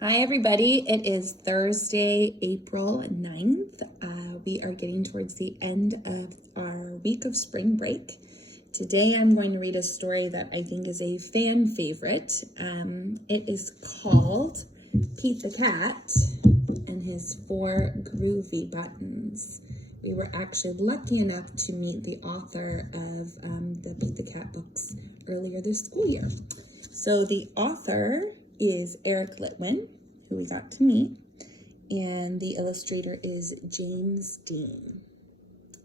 Hi, everybody. It is Thursday, April 9th. We are getting towards the end of our week of spring break. Today, I'm going to read a story that I think is a fan favorite. It is called Pete the Cat and His 4 Groovy Buttons. We were actually lucky enough to meet the author of the Pete the Cat books earlier this school year. So the author is Eric Litwin, who we got to meet, and the illustrator is James Dean.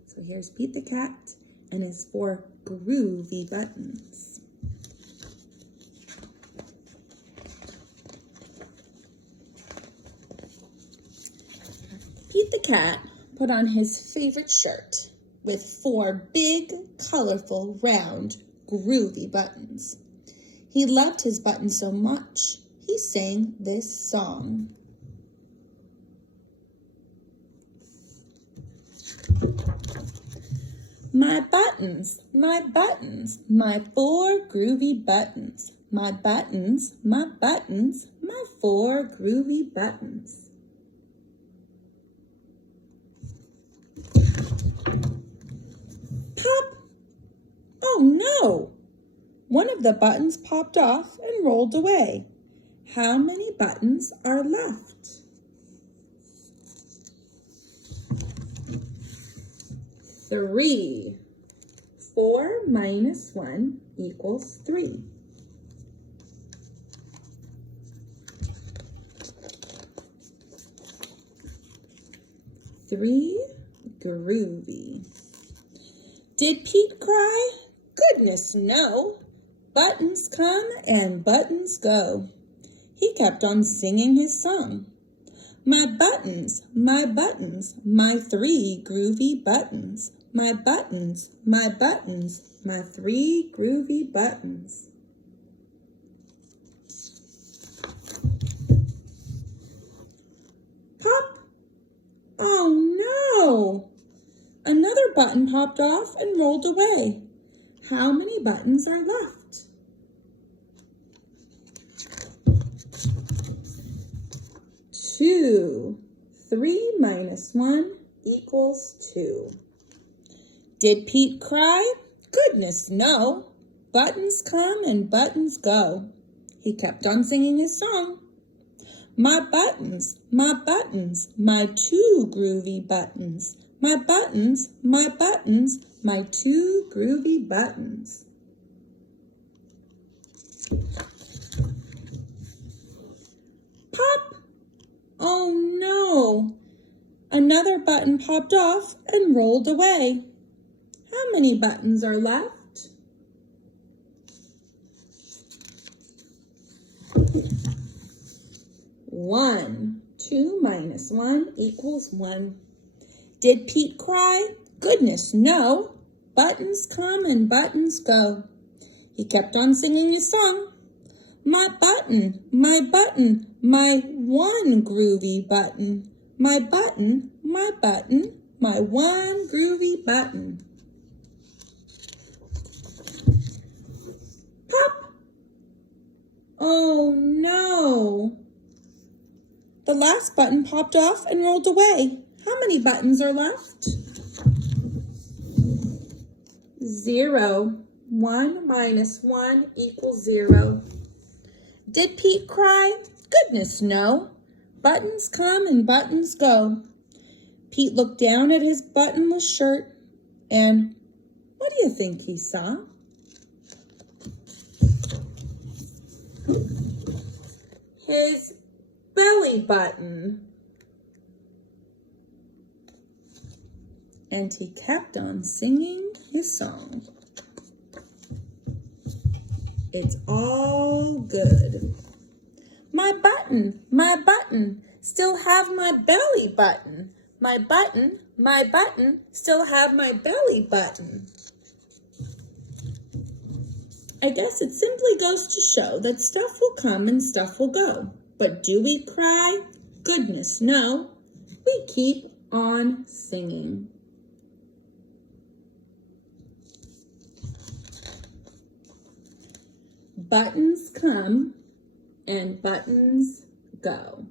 So here's Pete the Cat and his 4 groovy buttons. Pete the Cat put on his favorite shirt with 4 big, colorful, round, groovy buttons. He loved his buttons so much, he sang this song. My buttons, my 4 groovy buttons. My buttons, my 4 groovy buttons. Pop! Oh no! One of the buttons popped off and rolled away. How many buttons are left? 3. 4 minus 1 equals 3. Three groovy. Did Pete cry? Goodness, no. Buttons come and buttons go. He kept on singing his song. My buttons, my 3 groovy buttons. My buttons, my 3 groovy buttons. Pop! Oh no! Another button popped off and rolled away. How many buttons are left? 2. 3 minus 1 equals 2. Did Pete cry? Goodness, no. Buttons come and buttons go. He kept on singing his song. My buttons, my 2 groovy buttons. My buttons, my 2 groovy buttons. Pop! Oh no! Another button popped off and rolled away. How many buttons are left? 1. 2 minus 1 equals 1. Did Pete cry? Goodness, no. Buttons come and buttons go. He kept on singing his song. My button, my 1 groovy button. My button, my 1 groovy button. Pop! Oh no! The last button popped off and rolled away. How many buttons are left? 0. 1 minus 1 equals 0. Did Pete cry? Goodness, no. Buttons come and buttons go. Pete looked down at his buttonless shirt, and what do you think he saw? His belly button. And he kept on singing his song. It's all good. My button, still have my belly button. My button, still have my belly button. I guess it simply goes to show that stuff will come and stuff will go. But do we cry? Goodness, no. We keep on singing. Buttons come and buttons go.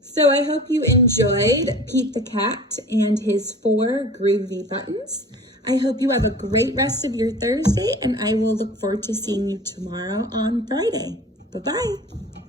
So I hope you enjoyed Pete the Cat and his 4 groovy buttons. I hope you have a great rest of your Thursday, and I will look forward to seeing you tomorrow on Friday. Bye-bye.